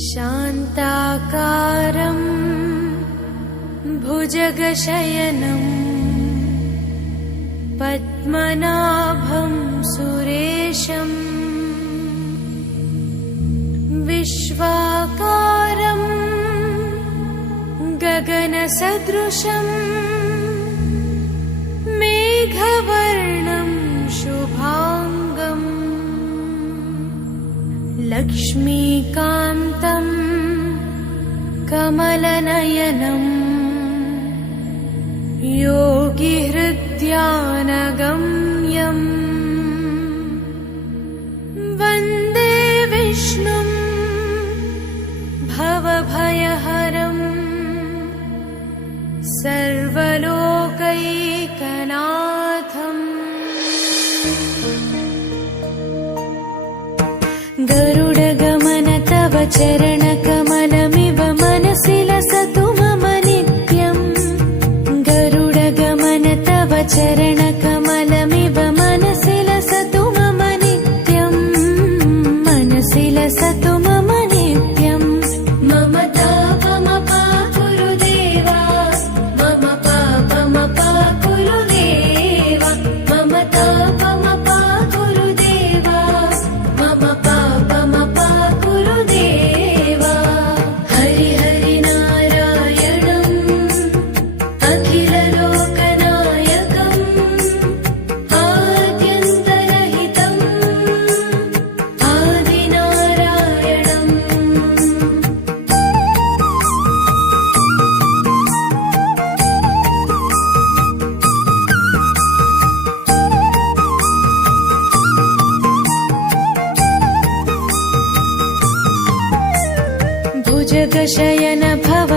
शान्ताकारं भुजगशयनं पद्मनाभं सुरेशम् विश्वाकारं गगनसदृशं मेघवर्णं शुभांगम् लक्ष्मीकान्तं कमलनयनं योगिहृद्यानगम्यम् वन्दे विष्णुं भवभयहरं सर्वलोकैकनाथम् गरुडगमन तव चरणकमलमिव मनसि लसतु मम नित्यम् गरुडगमन तव चरणकमलमिव मनसि लसतु मम नित्यम् मनसि लसतु मम नित्यम् मम तापमपाकुरु देवा मम पापमपाकुरु देवा मम तापमपाकुरु देवा मम पापमपाकुरु देवा हरि हरि नारायणम् अखिललोकनायकम् आद्यन्तरहितम् आदिनारायणम् भुजगशयन भव